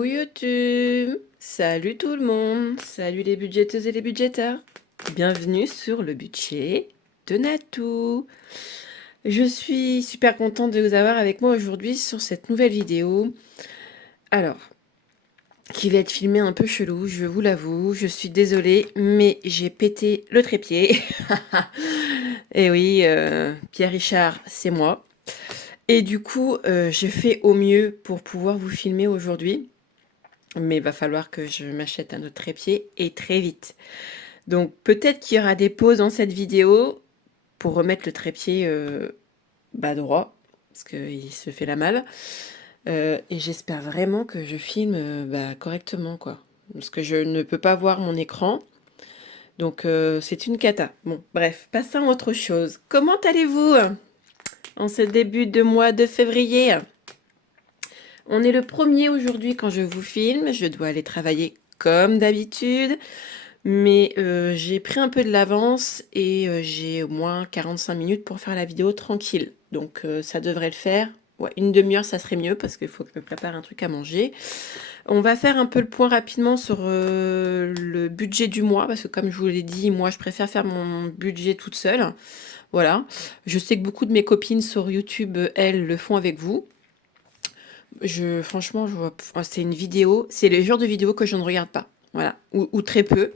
Coucou YouTube, salut tout le monde, salut les budgéteuses et les budgéteurs. Bienvenue sur le budget de Natou. Je suis super contente de vous avoir avec moi aujourd'hui sur cette nouvelle vidéo. Alors, qui va être filmée un peu chelou, je vous l'avoue, je suis désolée, mais j'ai pété le trépied. Et oui, Pierre Richard, c'est moi. Et du coup, j'ai fait au mieux pour pouvoir vous filmer aujourd'hui. Mais il va falloir que je m'achète un autre trépied et très vite. Donc peut-être qu'il y aura des pauses dans cette vidéo pour remettre le trépied droit, parce qu'il se fait la malle. Et j'espère vraiment que je filme correctement, quoi. Parce que je ne peux pas voir mon écran. Donc c'est une cata. Bon, bref, passons à autre chose. Comment allez-vous en ce début de mois de février? On est le 1er aujourd'hui quand je vous filme. Je dois aller travailler comme d'habitude. Mais j'ai pris un peu de l'avance et j'ai au moins 45 minutes pour faire la vidéo tranquille. Donc ça devrait le faire. Ouais, une demi-heure, ça serait mieux parce qu'il faut que je me prépare un truc à manger. On va faire un peu le point rapidement sur le budget du mois parce que comme je vous l'ai dit, moi je préfère faire mon budget toute seule. Voilà. Je sais que beaucoup de mes copines sur YouTube, elles, le font avec vous. Franchement, c'est une vidéo, c'est le genre de vidéo que je ne regarde pas. Voilà. Ou très peu.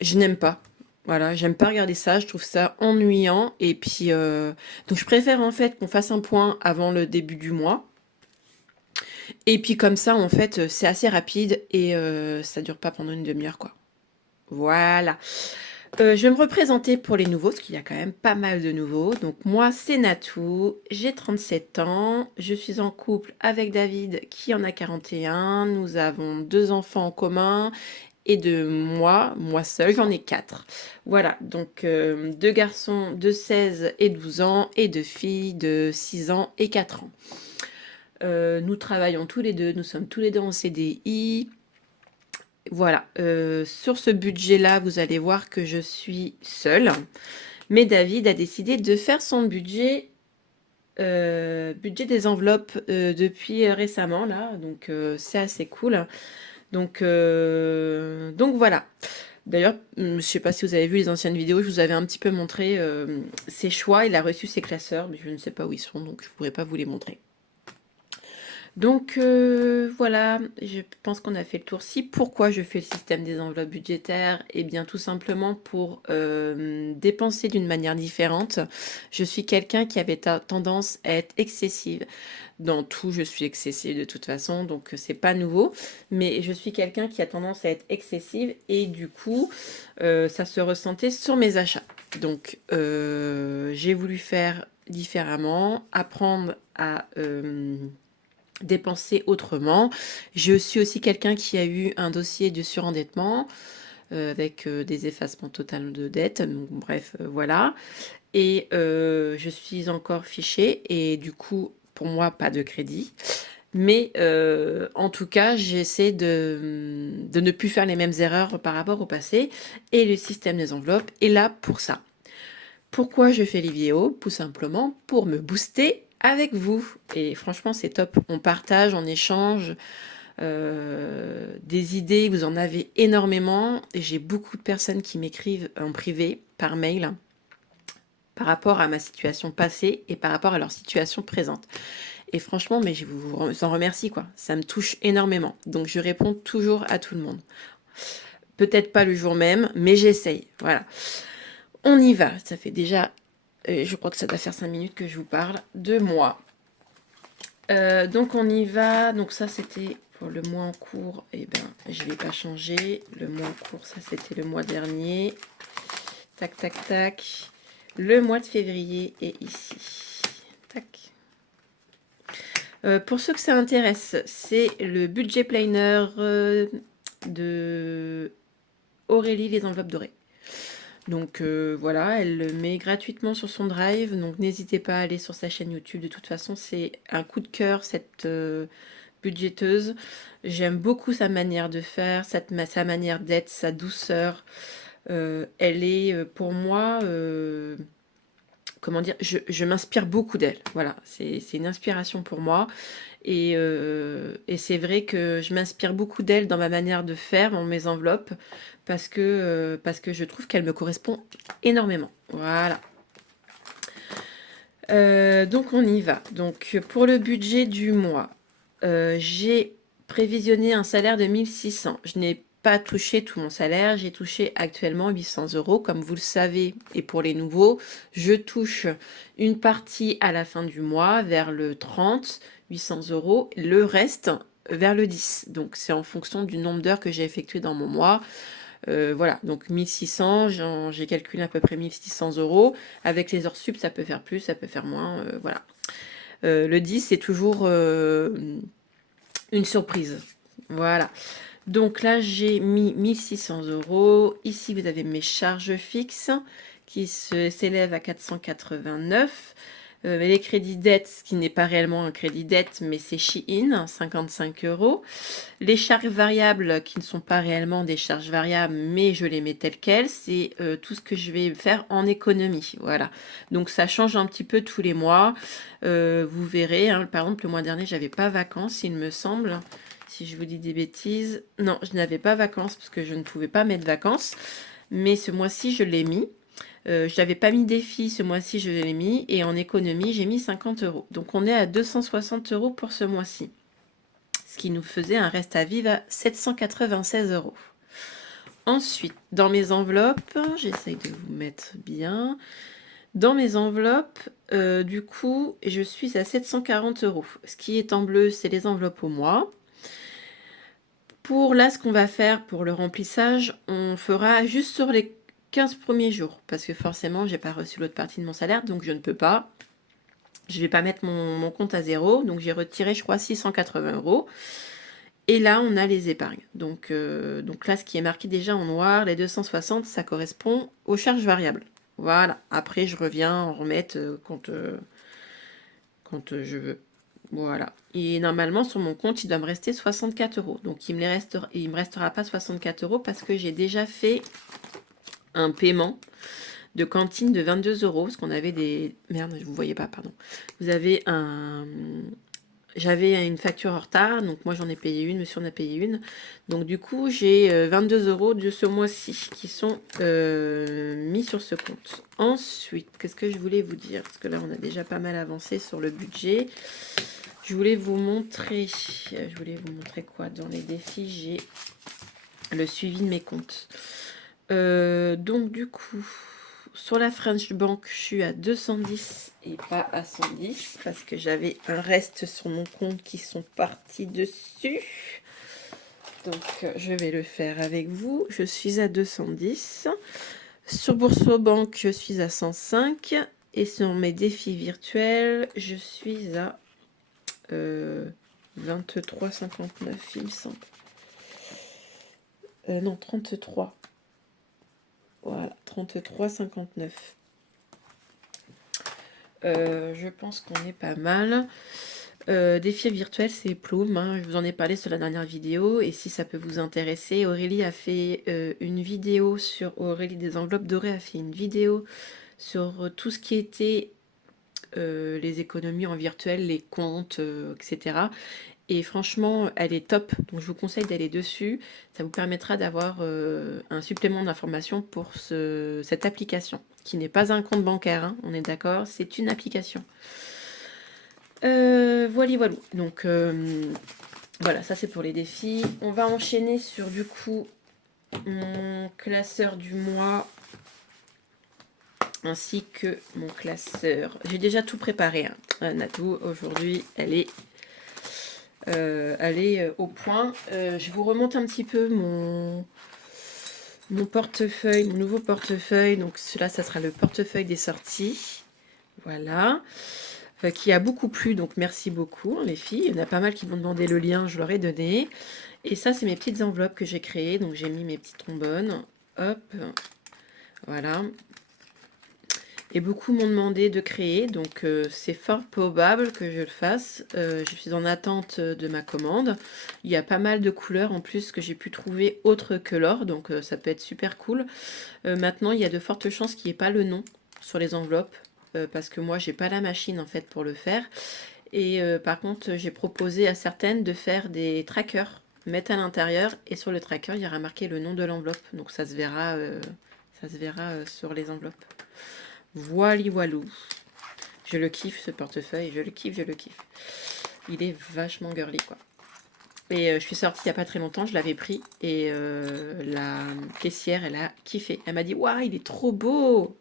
Je n'aime pas. Voilà, j'aime pas regarder ça, je trouve ça ennuyant. Et puis, donc je préfère en fait qu'on fasse un point avant le début du mois. Et puis comme ça, en fait, c'est assez rapide et ça dure pas pendant une demi-heure, quoi. Voilà. Je vais me représenter pour les nouveaux, parce qu'il y a quand même pas mal de nouveaux. Donc moi, c'est Natou, j'ai 37 ans, je suis en couple avec David qui en a 41. Nous avons 2 enfants en commun et de moi seule, j'en ai 4. Voilà, donc 2 garçons de 16 et 12 ans et 2 filles de 6 ans et 4 ans. Nous travaillons tous les deux, nous sommes tous les deux en CDI. Voilà, sur ce budget-là, vous allez voir que je suis seule. Mais David a décidé de faire son budget, budget des enveloppes depuis récemment, là. Donc c'est assez cool. Donc voilà. D'ailleurs, je ne sais pas si vous avez vu les anciennes vidéos, je vous avais un petit peu montré ses choix. Il a reçu ses classeurs, mais je ne sais pas où ils sont, donc je ne pourrais pas vous les montrer. Donc voilà, je pense qu'on a fait le tour. Si pourquoi je fais le système des enveloppes budgétaires? Eh bien tout simplement pour dépenser d'une manière différente. Je suis quelqu'un qui avait tendance à être excessive. Dans tout, je suis excessive de toute façon, donc c'est pas nouveau. Mais je suis quelqu'un qui a tendance à être excessive et du coup, ça se ressentait sur mes achats. Donc j'ai voulu faire différemment, apprendre à dépenser autrement. Je suis aussi quelqu'un qui a eu un dossier de surendettement avec des effacements totaux de dettes. Donc, bref, voilà. Et je suis encore fichée et du coup, pour moi, pas de crédit. Mais en tout cas, j'essaie de ne plus faire les mêmes erreurs par rapport au passé. Et le système des enveloppes est là pour ça. Pourquoi je fais les vidéos? Tout simplement pour me booster avec vous. Et franchement, c'est top. On partage, on échange des idées. Vous en avez énormément. Et j'ai beaucoup de personnes qui m'écrivent en privé, par mail, par rapport à ma situation passée et par rapport à leur situation présente. Et franchement, mais je vous en remercie, quoi. Ça me touche énormément. Donc, je réponds toujours à tout le monde. Peut-être pas le jour même, mais j'essaye. Voilà. On y va. Ça fait déjà, je crois que ça doit faire 5 minutes que je vous parle de moi. Donc on y va. Donc ça c'était pour le mois en cours. Et ben je vais pas changer. Le mois en cours, ça c'était le mois dernier. Tac tac tac. Le mois de février est ici. Tac. Pour ceux que ça intéresse, c'est le budget planner de Aurélie les enveloppes dorées. Donc voilà, elle le met gratuitement sur son drive, donc n'hésitez pas à aller sur sa chaîne YouTube. De toute façon, c'est un coup de cœur, cette budgéteuse. J'aime beaucoup sa manière de faire, sa manière d'être, sa douceur. Elle est pour moi comment dire, je m'inspire beaucoup d'elle. Voilà, c'est une inspiration pour moi. Et c'est vrai que je m'inspire beaucoup d'elle dans ma manière de faire dans mes enveloppes parce que je trouve qu'elle me correspond énormément. Voilà. Donc on y va. Donc pour le budget du mois, j'ai prévisionné un salaire de 1600. Je n'ai pas touché tout mon salaire, j'ai touché actuellement 800 € comme vous le savez. Et pour les nouveaux, je touche une partie à la fin du mois vers le 30, 800 €, le reste vers le 10. Donc c'est en fonction du nombre d'heures que j'ai effectué dans mon mois. Voilà, donc 1600, j'ai calculé à peu près 1600 €. Avec les heures sup, ça peut faire plus, ça peut faire moins, voilà. Le 10, c'est toujours une surprise. Voilà. Donc là, j'ai mis 1600 €. Ici, vous avez mes charges fixes qui s'élèvent à 489. Les crédits dettes, ce qui n'est pas réellement un crédit dette, mais c'est Shein, 55 €. Les charges variables, qui ne sont pas réellement des charges variables, mais je les mets telles quelles, c'est tout ce que je vais faire en économie. Voilà. Donc ça change un petit peu tous les mois. Vous verrez, hein, par exemple, le mois dernier, j'avais pas vacances, il me semble. Si je vous dis des bêtises. Non, je n'avais pas vacances parce que je ne pouvais pas mettre vacances. Mais ce mois-ci, je l'ai mis. Je n'avais pas mis défi, ce mois-ci, je l'ai mis. Et en économie, j'ai mis 50 €. Donc on est à 260 € pour ce mois-ci. Ce qui nous faisait un reste à vivre à 796 €. Ensuite, dans mes enveloppes, j'essaye de vous mettre bien. Dans mes enveloppes, du coup, je suis à 740 €. Ce qui est en bleu, c'est les enveloppes au mois. Pour là, ce qu'on va faire pour le remplissage, on fera juste sur les 15 premiers jours. Parce que forcément, j'ai pas reçu l'autre partie de mon salaire, donc je ne peux pas. Je vais pas mettre mon compte à zéro. Donc j'ai retiré, je crois, 680 €. Et là, on a les épargnes. Donc là, ce qui est marqué déjà en noir, les 260, ça correspond aux charges variables. Voilà. Après, je reviens en remettre quand je veux. Voilà. Et normalement, sur mon compte, il doit me rester 64 €. Donc, il me restera pas 64 € parce que j'ai déjà fait un paiement de cantine de 22 €. Parce qu'on avait des... Merde, je vous voyais pas, pardon. Vous avez un... J'avais une facture en retard, donc moi j'en ai payé une, monsieur en a payé une. Donc du coup, j'ai 22 € de ce mois-ci qui sont mis sur ce compte. Ensuite, qu'est-ce que je voulais vous dire? Parce que là, on a déjà pas mal avancé sur le budget. Je voulais vous montrer quoi? Dans les défis, j'ai le suivi de mes comptes. Donc du coup, sur la French Bank, je suis à 210 et pas à 110 parce que j'avais un reste sur mon compte qui sont partis dessus. Donc je vais le faire avec vous. Je suis à 210. Sur Boursorama, je suis à 105. Et sur mes défis virtuels, je suis à 23,59, il me semble. Non, 33. Voilà, 33,59. Je pense qu'on est pas mal. Défi virtuel, c'est Plume, hein. Je vous en ai parlé sur la dernière vidéo. Et si ça peut vous intéresser, Aurélie a fait une vidéo sur... Aurélie des enveloppes dorées a fait une vidéo sur tout ce qui était les économies en virtuel, les comptes, etc. Et franchement, elle est top. Donc, je vous conseille d'aller dessus. Ça vous permettra d'avoir un supplément d'information pour cette application, qui n'est pas un compte bancaire, hein, on est d'accord, c'est une application. Voilà, voilà. Donc, voilà, ça c'est pour les défis. On va enchaîner sur, du coup, mon classeur du mois, ainsi que mon classeur. J'ai déjà tout préparé, hein. Natou, aujourd'hui, elle est au point. Je vous remonte un petit peu mon portefeuille, mon nouveau portefeuille. Donc celui-là, ça sera le portefeuille des sorties. Voilà. Qui a beaucoup plu, donc merci beaucoup, hein, les filles. Il y en a pas mal qui m'ont demandé le lien, je leur ai donné. Et ça, c'est mes petites enveloppes que j'ai créées. Donc j'ai mis mes petits trombones. Hop. Voilà. Et beaucoup m'ont demandé de créer, donc c'est fort probable que je le fasse. Je suis en attente de ma commande. Il y a pas mal de couleurs en plus que j'ai pu trouver autres que l'or, donc ça peut être super cool. Maintenant, il y a de fortes chances qu'il n'y ait pas le nom sur les enveloppes. parce que moi, j'ai pas la machine en fait pour le faire. Et par contre, j'ai proposé à certaines de faire des trackers, mettre à l'intérieur, et sur le tracker, il y aura marqué le nom de l'enveloppe. Donc ça se verra sur les enveloppes. Voili voilou. Je le kiffe ce portefeuille, je le kiffe, je le kiffe. Il est vachement girly quoi. Et je suis sortie il n'y a pas très longtemps, je l'avais pris et la caissière, elle a kiffé. Elle m'a dit waouh, il est trop beau.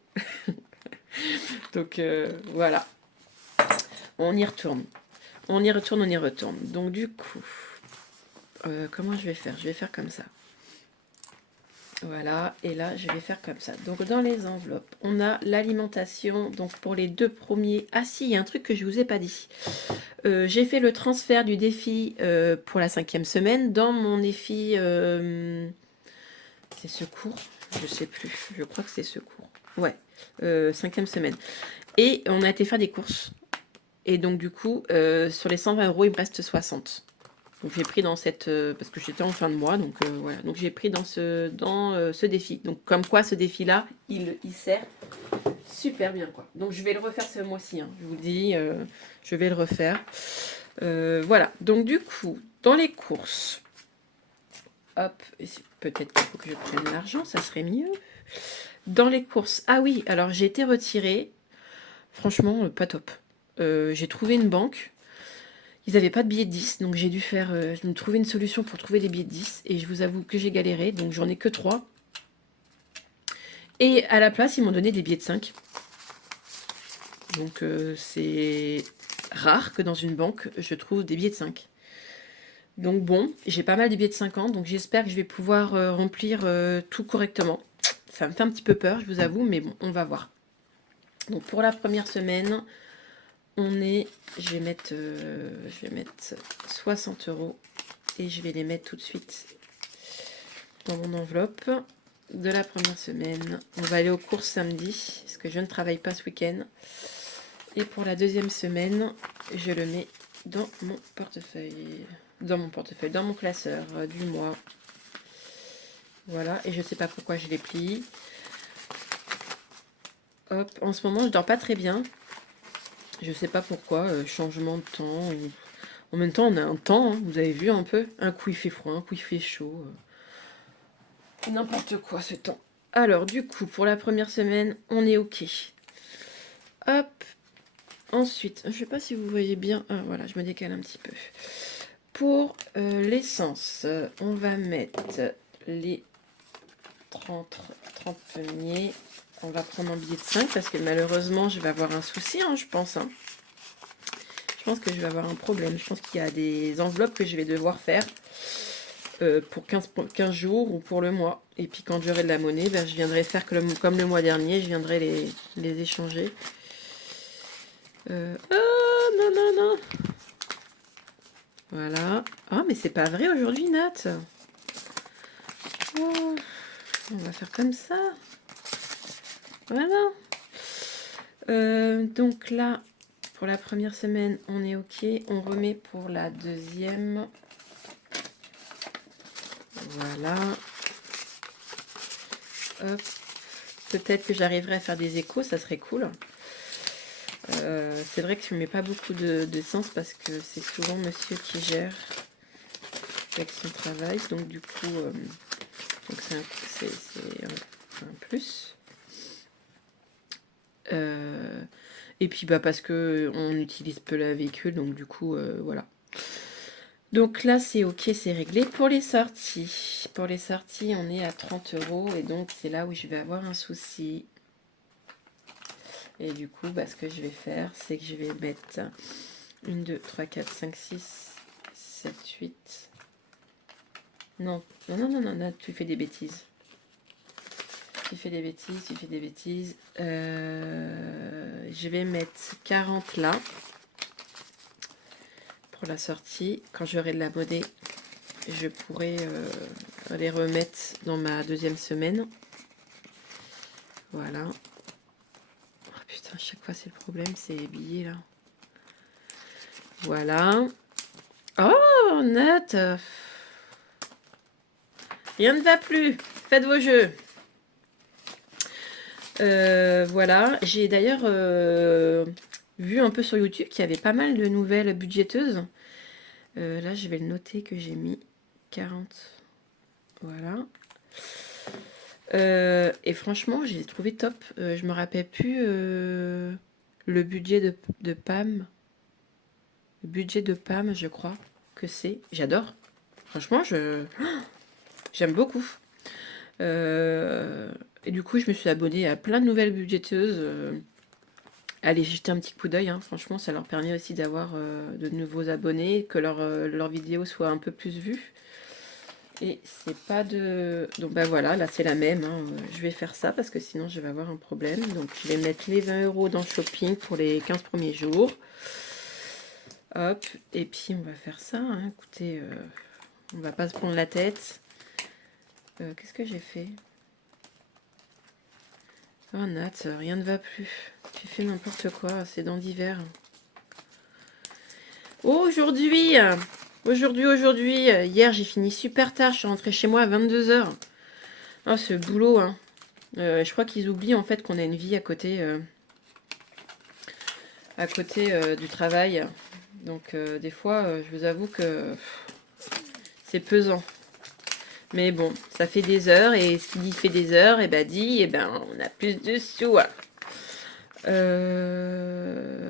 Donc voilà, on y retourne. On y retourne, on y retourne. Donc du coup, comment je vais faire? Je vais faire comme ça. Voilà, et là je vais faire comme ça. Donc dans les enveloppes, on a l'alimentation. Donc pour les 2 premiers... Ah si, il y a un truc que je vous ai pas dit. J'ai fait le transfert du défi pour la 5e semaine dans mon défi... c'est secours? Je sais plus. Je crois que c'est secours. Ouais, 5e semaine. Et on a été faire des courses. Et donc du coup, sur les 120 €, il me reste 60. Donc j'ai pris dans cette... parce que j'étais en fin de mois, donc voilà. Donc j'ai pris dans ce défi. Donc comme quoi ce défi-là, il sert super bien quoi. Donc je vais le refaire ce mois-ci, hein. Je vous le dis, je vais le refaire. Voilà, donc du coup, dans les courses, hop, peut-être qu'il faut que je prenne l'argent, ça serait mieux. Dans les courses, ah oui, alors j'ai été retirée, franchement, pas top. J'ai trouvé une banque, ils n'avaient pas de billets de 10, donc j'ai dû faire, je me trouver une solution pour trouver des billets de 10, et je vous avoue que j'ai galéré, donc j'en ai que 3. Et à la place, ils m'ont donné des billets de 5. Donc c'est rare que dans une banque, je trouve des billets de 5. Donc bon, j'ai pas mal de billets de 50, donc j'espère que je vais pouvoir remplir tout correctement. Ça me fait un petit peu peur, je vous avoue, mais bon, on va voir. Donc pour la première semaine, on est... Je vais mettre 60 € et je vais les mettre tout de suite dans mon enveloppe de la première semaine. On va aller aux courses samedi, parce que je ne travaille pas ce week-end. Et pour la deuxième semaine, je le mets dans mon portefeuille. Dans mon classeur du mois. Voilà, et je sais pas pourquoi je les plie. Hop, en ce moment, je dors pas très bien. Je sais pas pourquoi, changement de temps. En même temps, on a un temps, hein, vous avez vu un peu. Un coup, il fait froid, un coup, il fait chaud. N'importe quoi, ce temps. Alors, du coup, pour la première semaine, on est OK. Hop. Ensuite, je sais pas si vous voyez bien. Ah, voilà, je me décale un petit peu. Pour l'essence, on va mettre les 30 premiers. On va prendre un billet de 5 parce que malheureusement, je vais avoir un souci, hein, je pense. Hein. Je pense que je vais avoir un problème. Je pense qu'il y a des enveloppes que je vais devoir faire pour 15 jours ou pour le mois. Et puis quand j'aurai de la monnaie, ben, je viendrai faire comme le mois dernier, je viendrai les échanger. Oh non, non, non. Voilà. Ah, mais c'est pas vrai aujourd'hui, Nat. Oh, on va faire comme ça. Voilà. Donc là, pour la première semaine, on est OK. On remet pour la deuxième. Voilà. Hop. Peut-être que j'arriverai à faire des échos, ça serait cool. C'est vrai que je ne mets pas beaucoup de sens parce que c'est souvent monsieur qui gère avec son travail. Donc du coup, c'est un plus. Et puis bah parce que on utilise peu le véhicule, donc du coup voilà. Donc là c'est OK, c'est réglé. Pour les sorties, on est à 30 € et donc c'est là où je vais avoir un souci. Et du coup, bah, ce que je vais faire, c'est que je vais mettre 1, 2, 3, 4, 5, 6, 7, 8. Non, non, non, non, non, non, tu fais des bêtises. Tu fais des bêtises. Je vais mettre 40 là. Pour la sortie. Quand j'aurai de la monnaie, je pourrai les remettre dans ma deuxième semaine. Voilà. Oh putain, chaque fois c'est le problème, c'est les billets là. Voilà. Oh, Nat. Rien ne va plus. Faites vos jeux. Voilà, j'ai d'ailleurs vu un peu sur YouTube qu'il y avait pas mal de nouvelles budgéteuses. Là, je vais le noter que j'ai mis 40. Voilà. Et franchement, j'ai trouvé top. Je me rappelle plus le budget de Pam. Le budget de Pam, je crois que c'est. J'adore. Franchement, j'aime beaucoup. Et du coup, je me suis abonnée à plein de nouvelles budgéteuses. Allez jeter un petit coup d'œil, hein. Franchement, ça leur permet aussi d'avoir de nouveaux abonnés, que leurs vidéos soient un peu plus vues. Et c'est pas de... Donc bah voilà, là c'est la même, hein. Je vais faire ça parce que sinon je vais avoir un problème. Donc je vais mettre les 20 € dans le shopping pour les 15 premiers jours. Hop, et puis on va faire ça, hein. Écoutez, on va pas se prendre la tête. Qu'est-ce que j'ai fait? Oh Nat, rien ne va plus. Tu fais n'importe quoi, c'est dans d'hiver. Aujourd'hui, hier j'ai fini super tard, je suis rentrée chez moi à 22 h. Oh, ce boulot, hein. Je crois qu'ils oublient en fait qu'on a une vie à côté du travail. Donc des fois, je vous avoue que c'est pesant. Mais bon, ça fait des heures et ce qui dit fait des heures, et ben dit, et ben on a plus de sous.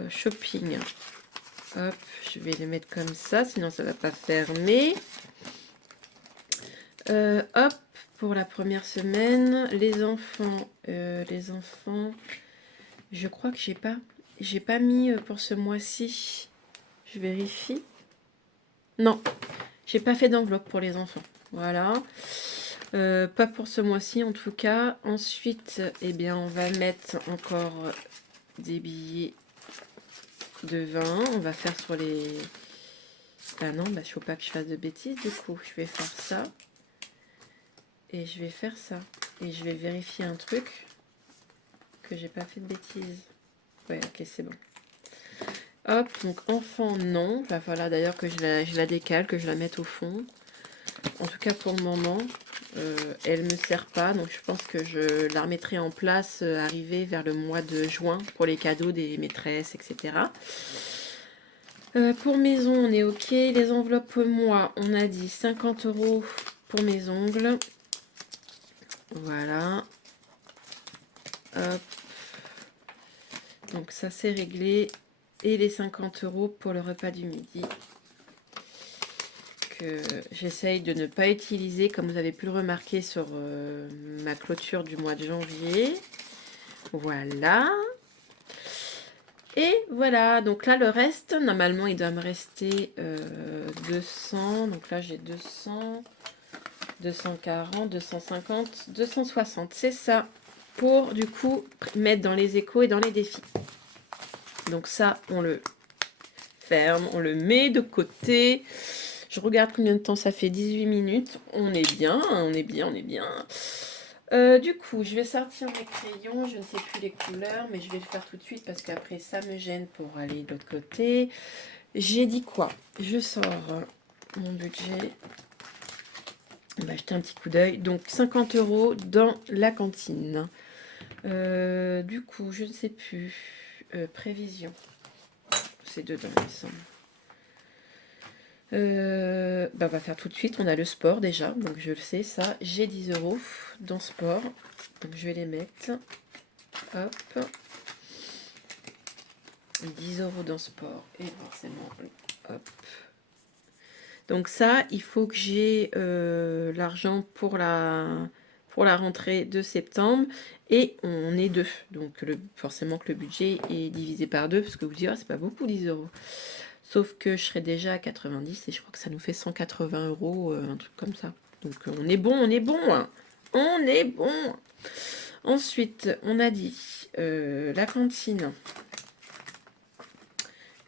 Shopping. Hop, je vais le mettre comme ça, sinon ça va pas fermer. Hop, pour la première semaine, les enfants, je crois que j'ai pas mis pour ce mois-ci. Je vérifie. Non, j'ai pas fait d'enveloppe pour les enfants. Voilà. Pas pour ce mois-ci en tout cas. Ensuite, eh bien, on va mettre encore des billets de 20. On va faire sur les... Ah non, bah, il ne faut pas que je fasse de bêtises du coup. Je vais faire ça. Et je vais faire ça. Et je vais vérifier un truc. Que j'ai pas fait de bêtises. Ouais, ok, c'est bon. Hop, donc enfant, non. Il va falloir d'ailleurs que je la décale, que je la mette au fond. En tout cas pour le moment, elle me sert pas. Donc je pense que je la remettrai en place arrivé vers le mois de juin pour les cadeaux des maîtresses, etc. Pour maison, on est ok. Les enveloppes pour moi, on a dit 50 € pour mes ongles. Voilà. Hop. Donc ça c'est réglé. Et les 50 € pour le repas du midi. Que j'essaye de ne pas utiliser, comme vous avez pu le remarquer sur ma clôture du mois de janvier. Voilà. Et voilà, donc là le reste, normalement il doit me rester 200. Donc là j'ai 200, 240, 250, 260. C'est ça. Pour du coup mettre dans les échos et dans les défis. Donc ça, on le ferme, on le met de côté. Je regarde combien de temps ça fait, 18 minutes. On est bien, on est bien, on est bien. Du coup, je vais sortir mes crayons. Je ne sais plus les couleurs, mais je vais le faire tout de suite parce qu'après ça me gêne pour aller de l'autre côté. J'ai dit quoi? Je sors mon budget. On va jeter un petit coup d'œil. Donc 50 € dans la cantine. Du coup, je ne sais plus. Prévision. C'est dedans, il me semble. Bah on va faire tout de suite. On a le sport déjà, donc je le sais ça. J'ai 10 € dans sport, donc je vais les mettre. Hop, 10 € dans sport et forcément, hop. Donc ça, il faut que j'ai l'argent pour la rentrée de septembre et on est deux. Donc forcément que le budget est divisé par deux parce que vous direz, c'est pas beaucoup 10 €. Sauf que je serai déjà à 90 et je crois que ça nous fait 180 €, un truc comme ça. Donc on est bon, on est bon, hein. On est bon. Ensuite, on a dit la cantine.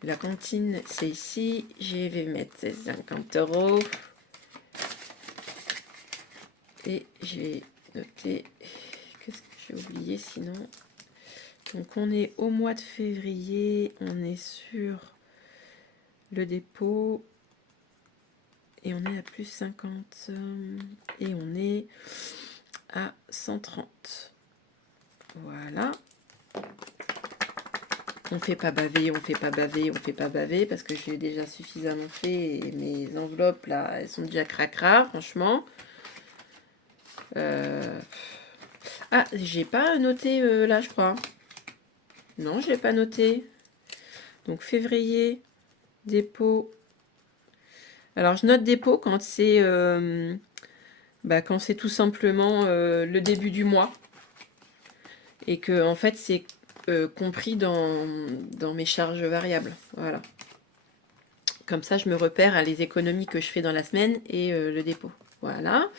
La cantine, c'est ici. Je vais mettre 50 €. Et je vais noter. Qu'est-ce que j'ai oublié sinon? Donc on est au mois de février. On est sur le dépôt. Et on est à plus 50. Et on est à 130. Voilà. On fait pas baver, on fait pas baver, on fait pas baver, parce que j'ai déjà suffisamment fait, et mes enveloppes, là, elles sont déjà cracra, franchement. Ah, j'ai pas noté, là, je crois. Non, je l'ai pas noté. Donc, février, dépôt. Alors, je note dépôt quand c'est quand c'est tout simplement le début du mois. Et que, en fait, c'est compris dans mes charges variables. Voilà. Comme ça, je me repère à les économies que je fais dans la semaine et le dépôt. Voilà.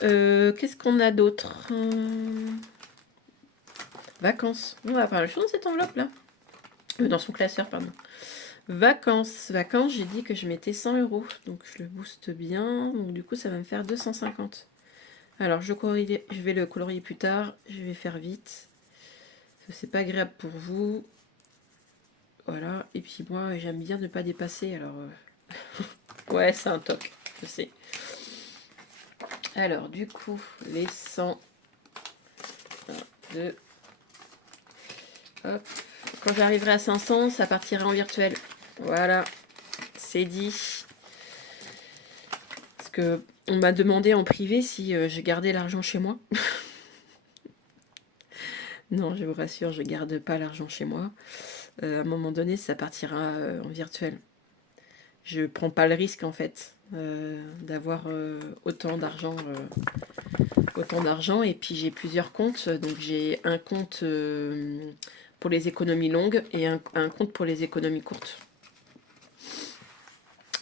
Qu'est-ce qu'on a d'autre? Vacances. On va parler de cette enveloppe-là. Dans son classeur, pardon. Vacances. Vacances, j'ai dit que je mettais 100 €. Donc, je le booste bien. Donc, du coup, ça va me faire 250. Alors, je vais le colorier plus tard. Je vais faire vite. C'est pas agréable pour vous. Voilà. Et puis, moi, j'aime bien ne pas dépasser. Alors, ouais, c'est un toc. Je sais. Alors, du coup, les 100. 1, 2. Hop. Quand j'arriverai à 500, ça partira en virtuel. Voilà. C'est dit. Parce que on m'a demandé en privé si je gardais l'argent chez moi. Non, je vous rassure, je garde pas l'argent chez moi. À un moment donné, ça partira en virtuel. Je prends pas le risque en fait d'avoir autant d'argent. Et puis j'ai plusieurs comptes. Donc j'ai un compte pour les économies longues et un compte pour les économies courtes.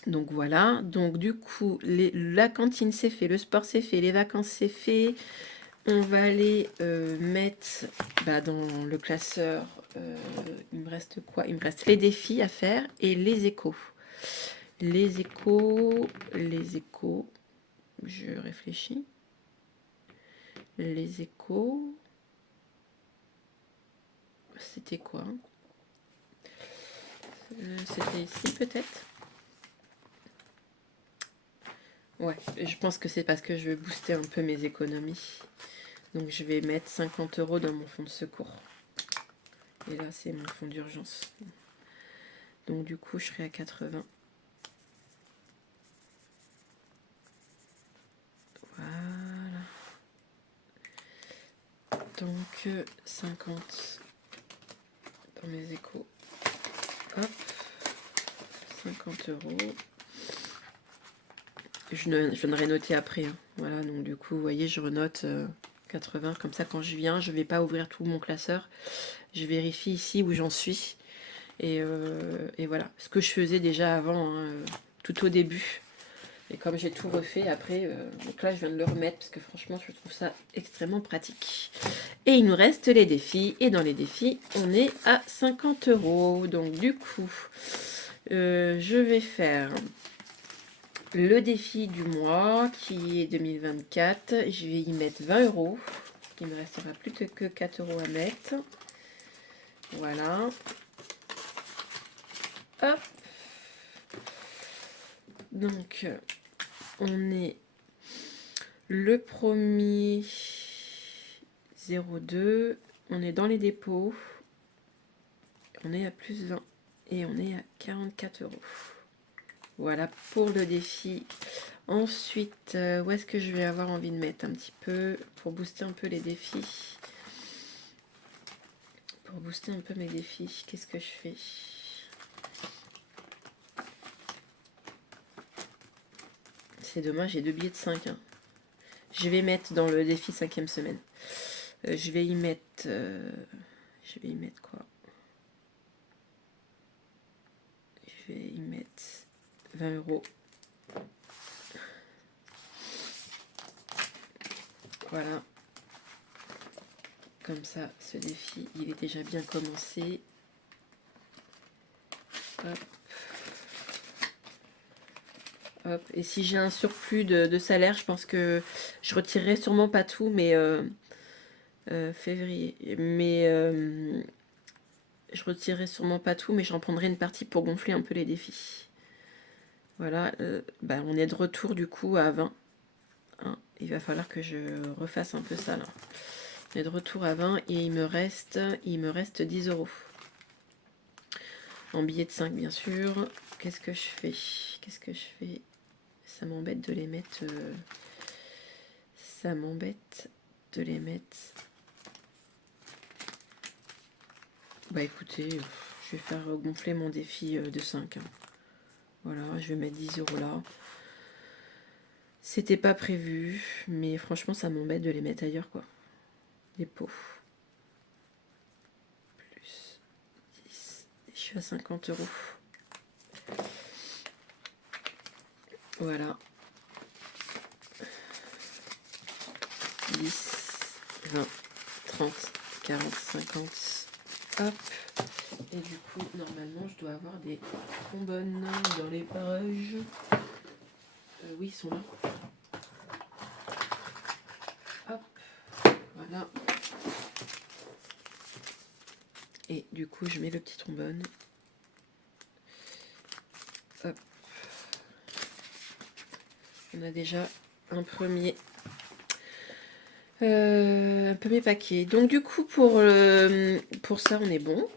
Donc voilà, donc du coup, la cantine c'est fait, le sport c'est fait, les vacances c'est fait. On va aller mettre dans le classeur, il me reste quoi? Il me reste les défis à faire et les échos. Les échos, je réfléchis. Les échos, c'était quoi? C'était ici peut-être? Ouais, je pense que c'est parce que je vais booster un peu mes économies. Donc je vais mettre 50 € dans mon fonds de secours. Et là, c'est mon fonds d'urgence. Donc du coup, je serai à 80. Voilà. Donc 50 dans mes échos. Hop. 50 €. Je viendrai noter après. Hein. Voilà, donc du coup, vous voyez, je renote 80. Comme ça, quand je viens, je ne vais pas ouvrir tout mon classeur. Je vérifie ici où j'en suis. Et voilà. Ce que je faisais déjà avant, hein, tout au début. Et comme j'ai tout refait après, donc là, je viens de le remettre parce que franchement, je trouve ça extrêmement pratique. Et il nous reste les défis. Et dans les défis, on est à 50 €. Donc du coup, je vais faire le défi du mois qui est 2024. Je vais y mettre 20 €. Il me restera plus que 4 € à mettre. Voilà. Hop. Donc, on est le premier 02. On est dans les dépôts. On est à plus 20. Et on est à 44 €. Voilà pour le défi. Ensuite, où est-ce que je vais avoir envie de mettre un petit peu pour booster un peu les défis? Pour booster un peu mes défis, qu'est-ce que je fais? C'est dommage, j'ai 2 billets de 5. Hein. Je vais mettre dans le défi 5e semaine. Je vais y mettre... quoi? Je vais y mettre 20 €. Voilà. Comme ça, ce défi, il est déjà bien commencé. Hop. Hop. Et si j'ai un surplus de salaire, je pense que je retirerai sûrement pas tout, mais février. Mais je retirerai sûrement pas tout, mais j'en prendrai une partie pour gonfler un peu les défis. Voilà. On est de retour du coup à 20. Hein. Il va falloir que je refasse un peu ça là. On est de retour à 20 et il me reste 10 euros. En billets de 5 bien sûr. Qu'est-ce que je fais? Ça m'embête de les mettre. Ça m'embête de les mettre. Bah écoutez, je vais faire gonfler mon défi de 5. Hein. Voilà, je vais mettre 10 euros là. C'était pas prévu, mais franchement ça m'embête de les mettre ailleurs quoi. Les pots. Plus 10. Je suis à 50 euros. Voilà. 10, 20, 30, 40, 50. Hop. Et du coup, normalement, je dois avoir des trombones dans les parages. Oui, ils sont là. Hop. Voilà. Et du coup, je mets le petit trombone. Hop. On a déjà un premier paquet. Donc du coup, pour ça, on est bon.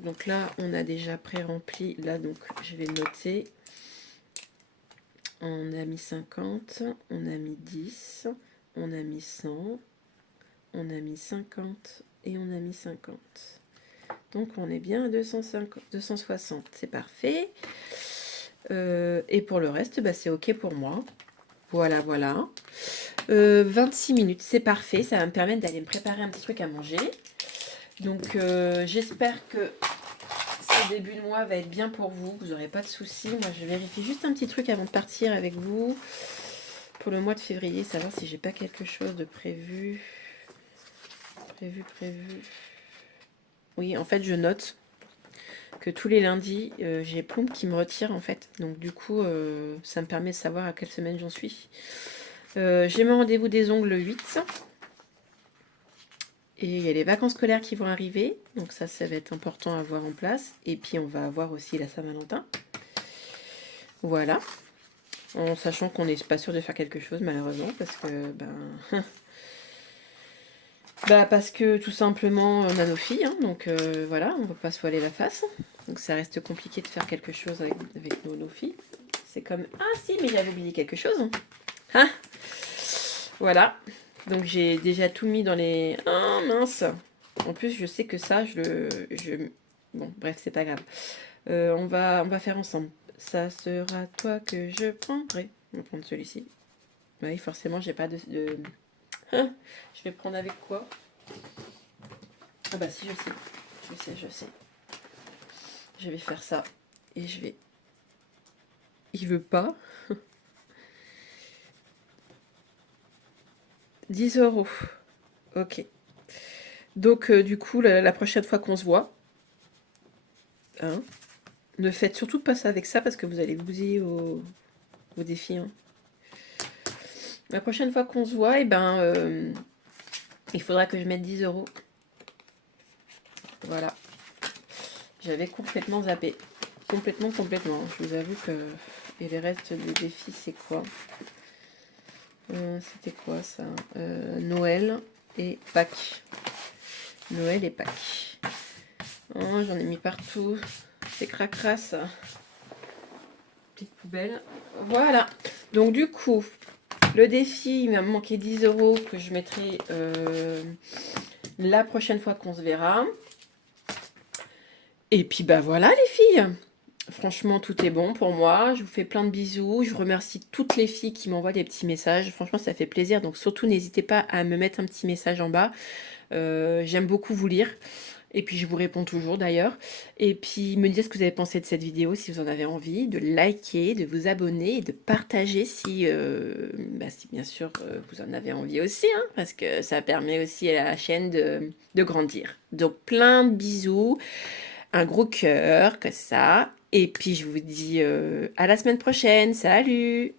Donc là, on a déjà pré-rempli. Là, donc, je vais noter. On a mis 50, on a mis 10, on a mis 100, on a mis 50 et on a mis 50. Donc on est bien à 260, c'est parfait. Et pour le reste, bah, c'est ok pour moi. Voilà, voilà. 26 minutes, c'est parfait. Ça va me permettre d'aller me préparer un petit truc à manger. Donc j'espère que ce début de mois va être bien pour vous. Vous n'aurez pas de soucis. Moi, je vérifie juste un petit truc avant de partir avec vous. Pour le mois de février, savoir si j'ai pas quelque chose de prévu. Prévu. Oui, en fait, je note que tous les lundis, j'ai Plomb qui me retire, en fait. Donc, du coup, ça me permet de savoir à quelle semaine j'en suis. J'ai mon rendez-vous des ongles le 8. Et il y a les vacances scolaires qui vont arriver. Donc, ça va être important à avoir en place. Et puis, on va avoir aussi la Saint-Valentin. Voilà. En sachant qu'on n'est pas sûr de faire quelque chose, malheureusement, parce que, parce que tout simplement on a nos filles, hein, donc voilà, on ne peut pas se voiler la face. Donc ça reste compliqué de faire quelque chose avec nos filles. C'est comme, ah si, mais j'avais oublié quelque chose. Hein, voilà, donc j'ai déjà tout mis dans les... Ah mince. En plus je sais que ça, bon bref, c'est pas grave. On va faire ensemble. Ça sera toi que je prendrai. On va prendre celui-ci. Oui, forcément, j'ai pas de... Hein, je vais prendre avec quoi? Ah bah si, je sais. Je vais faire ça. Et je vais... Il veut pas. 10 euros. Ok. Donc, du coup, la prochaine fois qu'on se voit, hein, ne faites surtout pas ça avec ça parce que vous allez bousiller au défi. Hein. La prochaine fois qu'on se voit, il faudra que je mette 10 euros. Voilà. J'avais complètement zappé. Complètement. Je vous avoue que... Et les restes des défis, c'est quoi? C'était quoi ça? Noël et Pâques. Noël et Pâques. Oh, j'en ai mis partout. C'est cracrasse. Petite poubelle. Voilà. Donc du coup, le défi, il m'a manqué 10 euros que je mettrai la prochaine fois qu'on se verra. Et puis bah voilà les filles. Franchement, tout est bon pour moi. Je vous fais plein de bisous. Je remercie toutes les filles qui m'envoient des petits messages. Franchement, ça fait plaisir. Donc surtout, n'hésitez pas à me mettre un petit message en bas. J'aime beaucoup vous lire. Et puis, je vous réponds toujours d'ailleurs. Et puis, me dire ce que vous avez pensé de cette vidéo, si vous en avez envie, de liker, de vous abonner et de partager si bien sûr, vous en avez envie aussi. Hein, parce que ça permet aussi à la chaîne de grandir. Donc, plein de bisous. Un gros cœur, que ça. Et puis, je vous dis à la semaine prochaine. Salut!